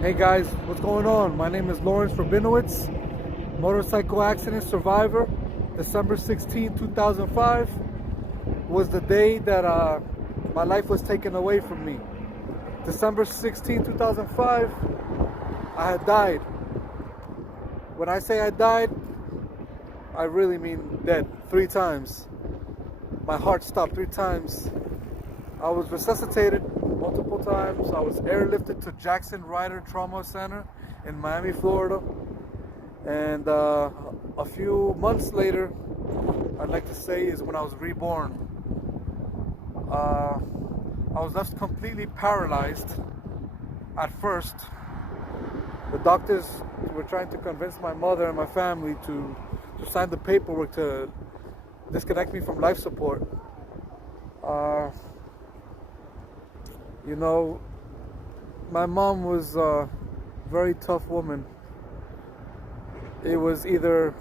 Hey guys, what's going on? My name is Lawrence Rabinowitz, motorcycle accident survivor. December 16, 2005 was the day that my life was taken away from me. December 16, 2005, I had died. When I say I died, I really mean dead. 3 times. My heart stopped 3 times. I was resuscitated multiple times. I was airlifted to Jackson Ryder Trauma Center in Miami, Florida. And a few months later, I'd like to say, is when I was reborn. I was left completely paralyzed at first. The doctors were trying to convince my mother and my family to sign the paperwork to disconnect me from life support. You know, my mom was a very tough woman. It was either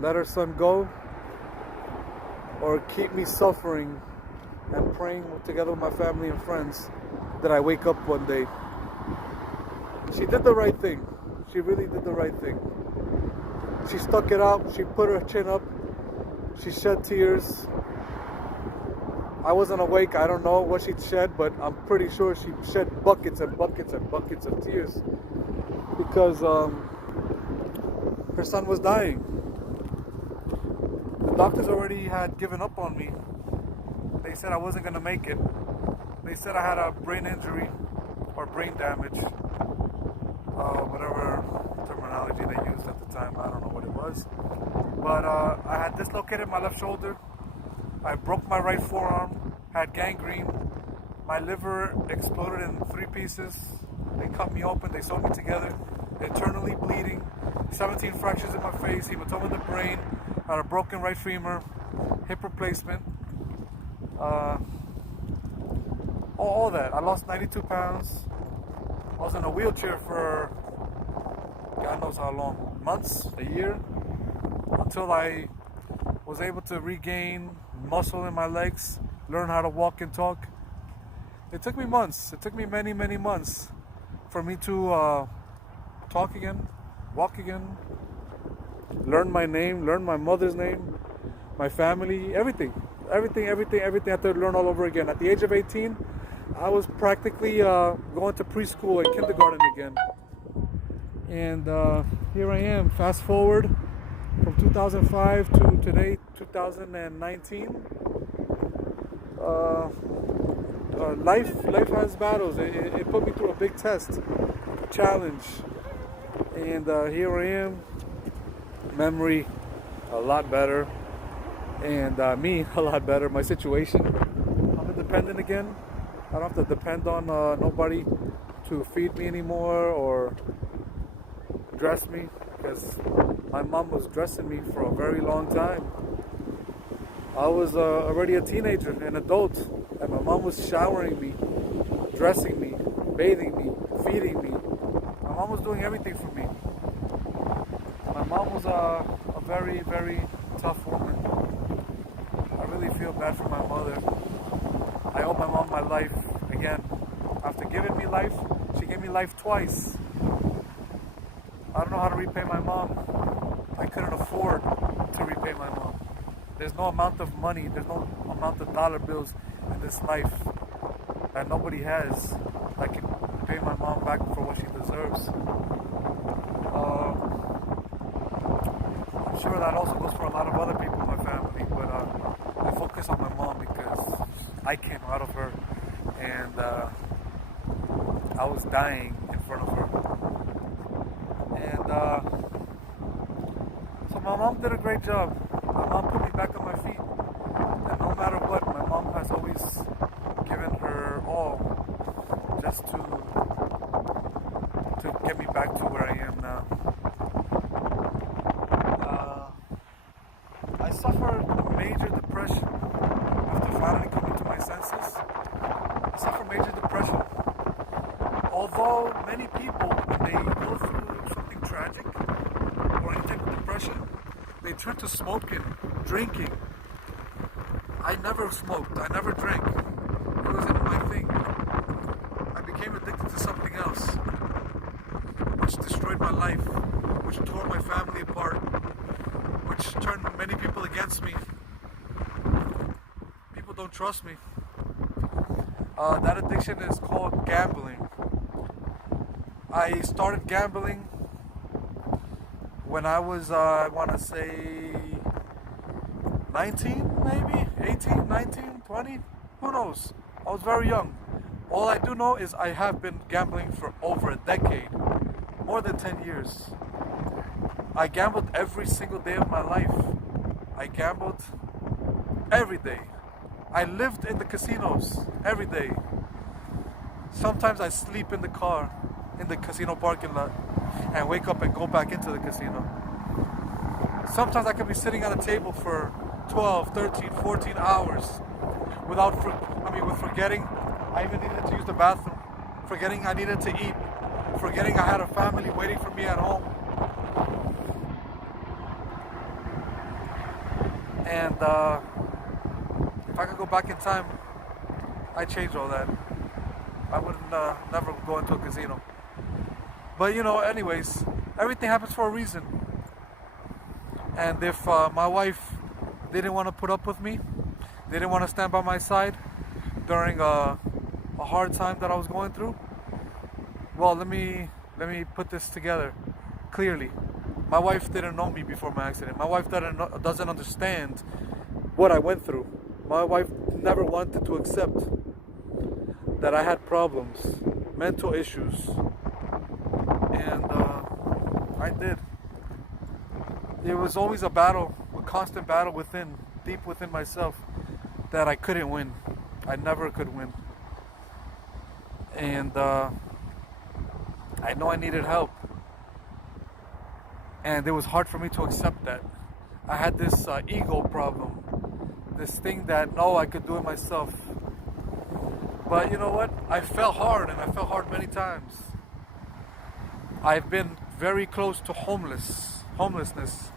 let her son go or keep me suffering and praying together with my family and friends that I wake up one day. She did the right thing. She really did the right thing. She stuck it out. She put her chin up. She shed tears. I wasn't awake. I don't know what she'd shed, but I'm pretty sure she shed buckets and buckets and buckets of tears because her son was dying. The doctors already had given up on me. They said I wasn't going to make it. They said I had a brain injury or brain damage, whatever terminology they used at the time. I don't know what it was. But I had dislocated my left shoulder. I broke my right forearm, had gangrene. My liver exploded in 3 pieces. They cut me open, they sewed me together, internally bleeding, 17 fractures in my face, hematoma in the brain, I had a broken right femur, hip replacement, all that. I lost 92 pounds. I was in a wheelchair for God knows how long, months, a year, until I was able to regain muscle in my legs, learn how to walk and talk. It took me months. It took me many, many months for me to talk again, walk again, learn my name, learn my mother's name, my family, everything. I had to learn all over again. At the age of 18, I was practically going to preschool and kindergarten again. And here I am, fast forward from 2005 to today, 2019. Life has battles. It put me through a big test, challenge, and here I am. Memory a lot better, and me a lot better. My situation, I'm independent again. I don't have to depend on nobody to feed me anymore or dress me, because my mom was dressing me for a very long time. I was already a teenager, an adult, and my mom was showering me, dressing me, bathing me, feeding me. My mom was doing everything for me. My mom was a very, very tough woman. I really feel bad for my mother. I owe my mom my life again. After giving me life, she gave me life twice. I don't know how to repay my mom. I couldn't afford to repay my mom. There's no amount of money, there's no amount of dollar bills in this life that nobody has that can pay my mom back for what she deserves. I'm sure that also goes for a lot of other people in my family, but I focus on my mom because I came out of her and I was dying in front of her. And so my mom did a great job. My mom put me back on my feet. And no matter what, my mom has always given her all just to get me back to where I am now. I suffered major depression after finally coming to my senses. I suffered major depression. Although many people, when they go through something tragic or any type of depression, they turn to smoking, drinking. I never smoked. I never drank. It wasn't my thing. I became addicted to something else. life, which tore my family apart, which turned many people against me. People don't trust me. That addiction is called gambling. I started gambling when I was, I want to say, 19 maybe? 18, 19, 20? Who knows? I was very young. All I do know is I have been gambling for over a decade. More than 10 years. I gambled every single day of my life. I gambled every day. I lived in the casinos every day. Sometimes I sleep in the car, in the casino parking lot, and wake up and go back into the casino. Sometimes I could be sitting at a table for 12, 13, 14 hours with forgetting I even needed to use the bathroom, forgetting I needed to eat, forgetting I had a family waiting for me at home. And if I could go back in time, I'd change all that. I would never go into a casino. But anyways, everything happens for a reason. And if my wife didn't want to put up with me, didn't want to stand by my side during a hard time that I was going through, well, let me put this together clearly. My wife didn't know me before my accident. My wife doesn't understand what I went through. My wife never wanted to accept that I had problems, mental issues, and I did. It was always a battle, a constant battle deep within myself, that I couldn't win. I never could win. And I know I needed help. And it was hard for me to accept that. I had this ego problem, this thing that, no, I could do it myself. But you know what? I fell hard, and I fell hard many times. I've been very close to homelessness.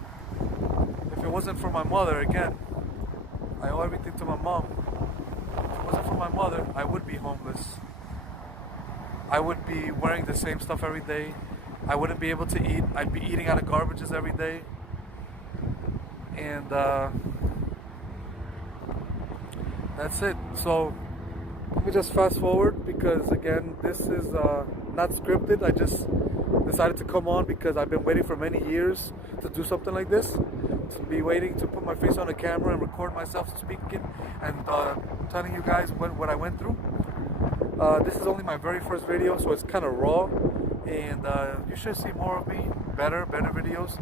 If it wasn't for my mother, again, I owe everything to my mom. If it wasn't for my mother, I would be homeless. I would be wearing the same stuff every day. I wouldn't be able to eat. I'd be eating out of garbages every day. And that's it. So let me just fast forward, because again, this is not scripted. I just decided to come on because I've been waiting for many years to do something like this, to be waiting to put my face on a camera and record myself speaking and telling you guys what I went through. This is only my very first video, so it's kind of raw, and you should see more of me, better videos.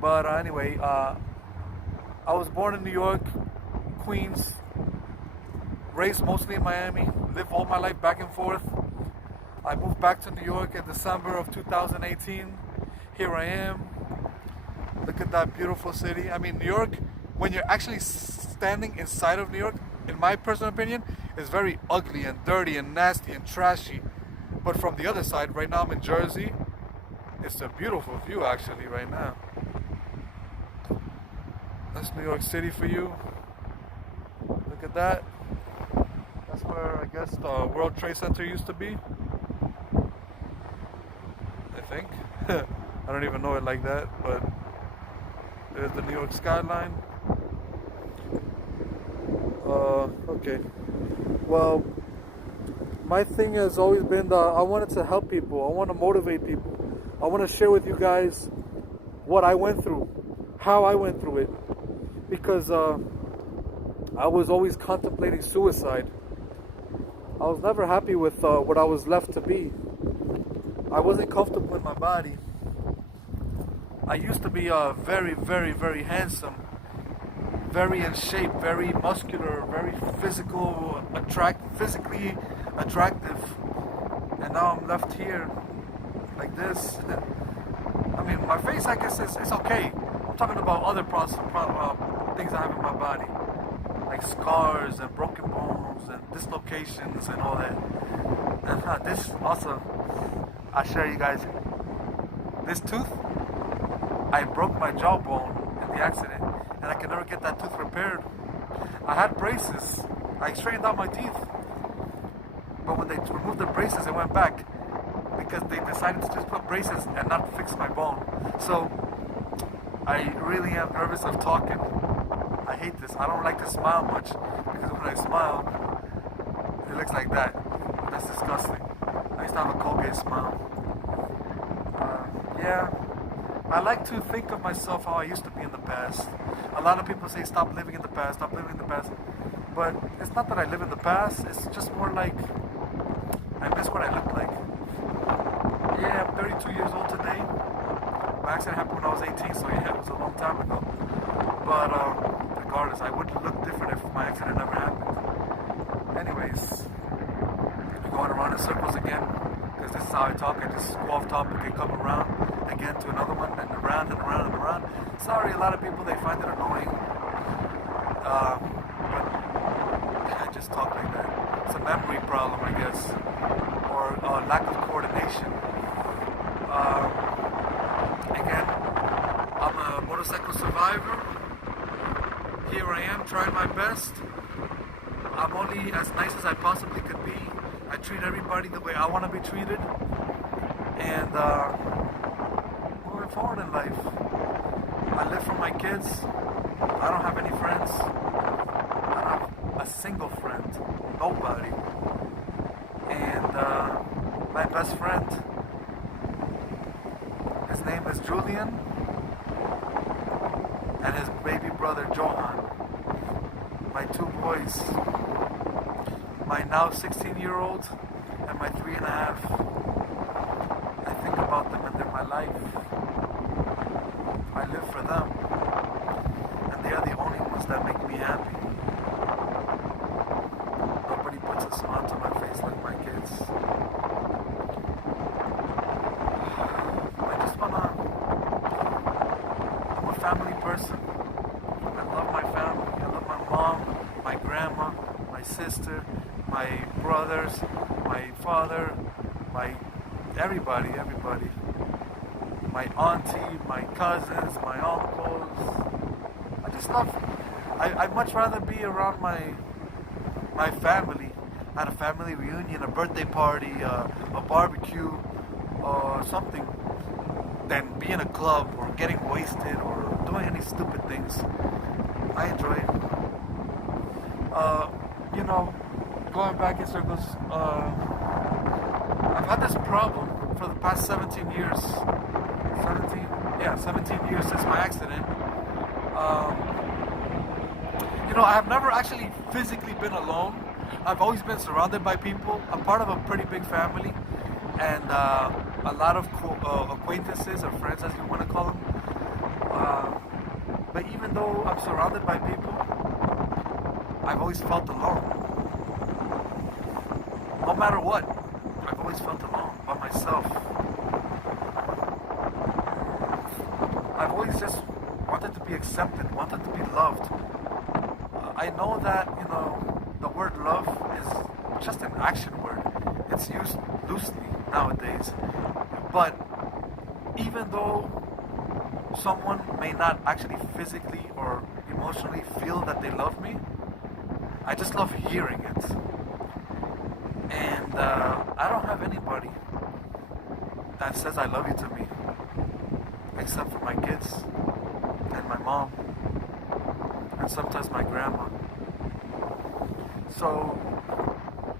But anyway, I was born in New York, Queens, raised mostly in Miami, lived all my life back and forth. I moved back to New York in December of 2018. Here I am. Look at that beautiful city. I mean, New York, when you're actually standing inside of New York, in my personal opinion, is very ugly and dirty and nasty and trashy. But from the other side, right now I'm in Jersey, it's a beautiful view actually right now. That's New York City for you. Look at that. That's where I guess the World Trade Center used to be, I think. I don't even know it like that, but there's the New York skyline. Okay. Well, my thing has always been that I wanted to help people. I want to motivate people. I want to share with you guys what I went through, how I went through it, because I was always contemplating suicide. I was never happy with what I was left to be. I wasn't comfortable in my body. I used to be very, very, very handsome, very in shape, very muscular, very physically attractive, and now I'm left here like this. I mean, my face, I guess, is okay. I'm talking about other things I have in my body, like scars and broken bones and dislocations and all that. And this also, I'll share you guys. This tooth, I broke my jawbone in the accident, and I can never get that tooth repaired. I had braces. I straightened out my teeth, but when they removed the braces, it went back because they decided to just put braces and not fix my bone. So I really am nervous of talking. I hate this. I don't like to smile much because when I smile, it looks like that. That's disgusting. I used to have a Colgate smile. Yeah, I like to think of myself how I used to be in the past. A lot of people say stop living in the past, stop living in the past. But it's not that I live in the past, it's just more like I miss what I looked like. Yeah, I'm 32 years old today. My accident happened when I was 18, so yeah, it was a long time ago. But regardless, I would look different if my accident never happened. Anyways, I'm going around in circles again, because this is how I talk. I just go off topic and come around again to another one, and around and around and around. Sorry, a lot of people, they find it annoying. But I just talk like that. It's a memory problem, I guess, or lack of coordination. Again, I'm a motorcycle survivor. Here I am, trying my best. I'm only as nice as I possibly could be. I treat everybody the way I want to be treated. And moving forward in life. I live for my kids. I don't have any friends. I don't have a single friend. Nobody. And my best friend, his name is Julian, and his baby brother Johan. My two boys, my now 16-year-old and my 3.5. I think about them and they're my life. I live for them, and they are the only ones that make me happy. Nobody puts a smile to my face like my kids. I'm a family person. I love my family. I love my mom, my grandma, my sister, my brothers, my father, my everybody. My auntie, my cousins, my uncles. I just love. I'd much rather be around my family at a family reunion, a birthday party, a barbecue, or something, than be in a club or getting wasted or doing any stupid things. I enjoy it. Going back in circles, I've had this problem for the past 17 years. 17 years since my accident. I have never actually physically been alone. I've always been surrounded by people. I'm part of a pretty big family, and a lot of acquaintances or friends, as you want to call them. But even though I'm surrounded by people, I've always felt alone. No matter what, I've always felt alone by myself. I've always just wanted to be accepted, wanted to be loved. I know that, the word love is just an action word. It's used loosely nowadays. But even though someone may not actually physically or emotionally feel that they love me, I just love hearing it. And I don't have anybody that says I love you to me, except for my kids and my mom, and sometimes my grandma. So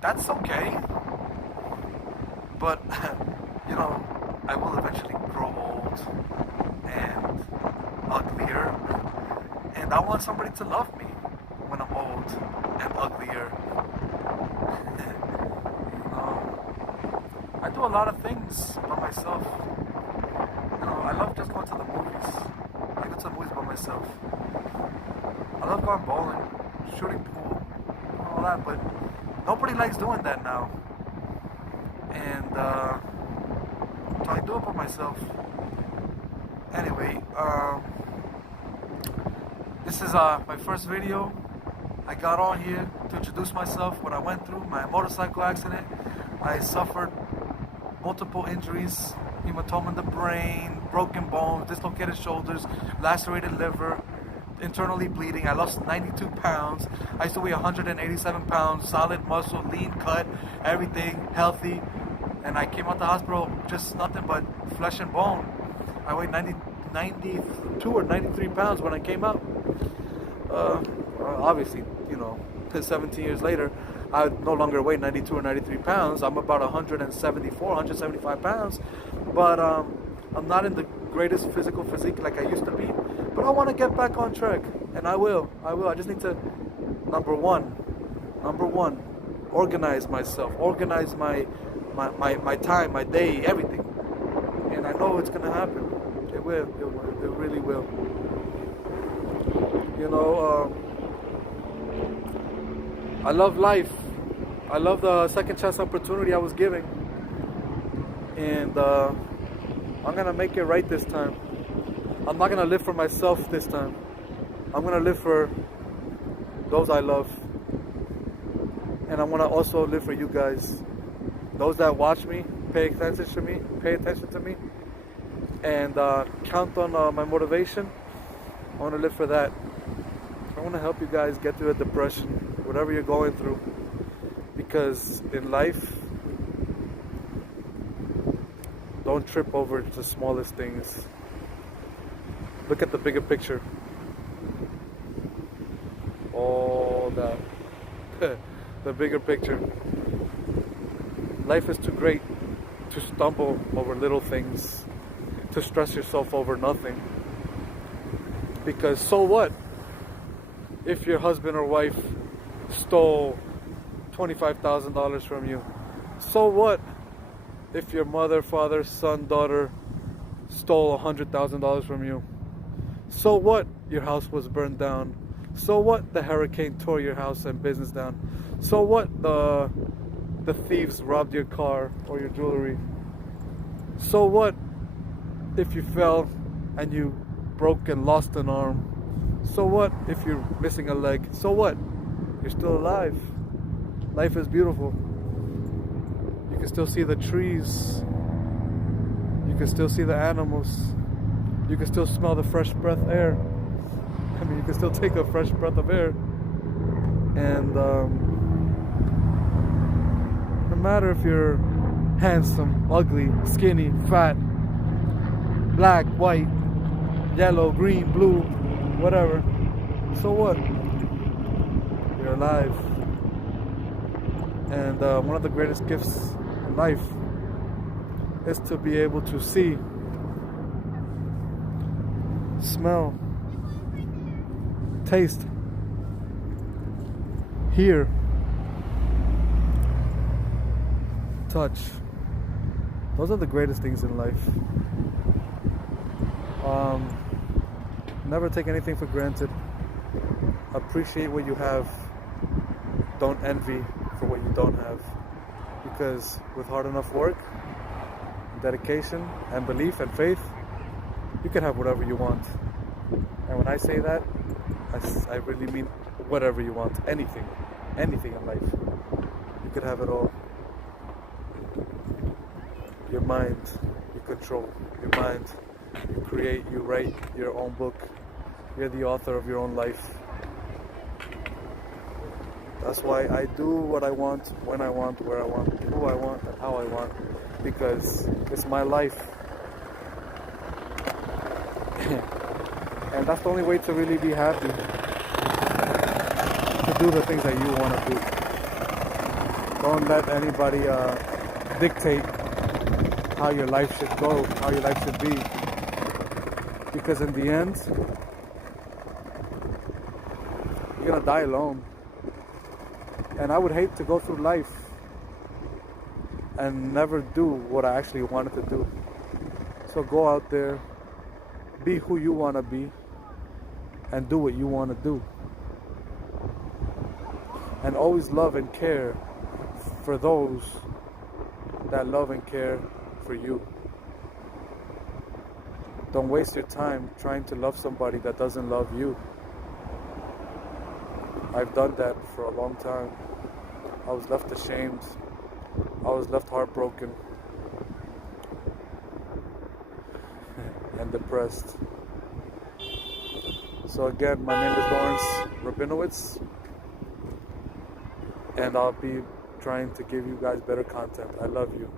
that's okay, but I will eventually grow old and uglier, and I want somebody to love me when I'm old and uglier. I do a lot of things by myself. I love just going to the movies. I go to the movies by myself. I love going bowling, shooting pool, all that, but nobody likes doing that now. And so I do it by myself. Anyway, this is my first video. I got on here to introduce myself, what I went through, my motorcycle accident. I suffered multiple injuries, hematoma in the brain, broken bones, dislocated shoulders, lacerated liver, internally bleeding. I lost 92 pounds. I used to weigh 187 pounds, solid muscle, lean cut, everything, healthy. and I came out the hospital just nothing but flesh and bone. I weighed 92 or 93 pounds when I came out. Obviously, 17 years later, I no longer weigh 92 or 93 pounds. I'm about 174, 175 pounds. But I'm not in the greatest physical physique like I used to be. But I want to get back on track. And I will. I just need to, number one, organize myself. Organize my time, my day, everything. And I know it's going to happen. It will. It really will. I love life. I love the second chance opportunity I was giving. And I'm going to make it right this time. I'm not going to live for myself this time. I'm going to live for those I love. And I want to also live for you guys. Those that watch me, pay attention to me, and count on my motivation. I want to live for that. I want to help you guys get through a depression, whatever you're going through. Because in life, don't trip over the smallest things. Look at the bigger picture. All that. The bigger picture. Life is too great to stumble over little things, to stress yourself over nothing. Because so what if your husband or wife stole $25,000 from you? So what if your mother, father, son, daughter stole $100,000 from you? So what your house was burned down? So what the hurricane tore your house and business down? So what the thieves robbed your car or your jewelry? So what if you fell and you broke and lost an arm? So what if you're missing a leg? So what? You're still alive. Life is beautiful. You can still see the trees. You can still see the animals. You can still smell the fresh breath air. I mean, you can still take a fresh breath of air. And no matter if you're handsome, ugly, skinny, fat, black, white, yellow, green, blue, whatever, so what? You're alive. And one of the greatest gifts in life is to be able to see, smell, taste, hear, touch. Those are the greatest things in life. Never take anything for granted. Appreciate what you have. Don't envy for what you don't have. Because with hard enough work, dedication, and belief and faith, you can have whatever you want. And when I say that, I really mean whatever you want. Anything in life. You could have it all. Your mind, you control. Your mind, you create, you write your own book. You're the author of your own life. That's why I do what I want, when I want, where I want, who I want, and how I want. Because it's my life. And that's the only way to really be happy. To do the things that you want to do. Don't let anybody dictate how your life should go, how your life should be. Because in the end, you're gonna die alone. And I would hate to go through life and never do what I actually wanted to do. So go out there, be who you want to be, and do what you want to do. And always love and care for those that love and care for you. Don't waste your time trying to love somebody that doesn't love you. I've done that for a long time. I was left ashamed. I was left heartbroken and depressed. So again, my name is Lawrence Rabinowitz, and I'll be trying to give you guys better content. I love you.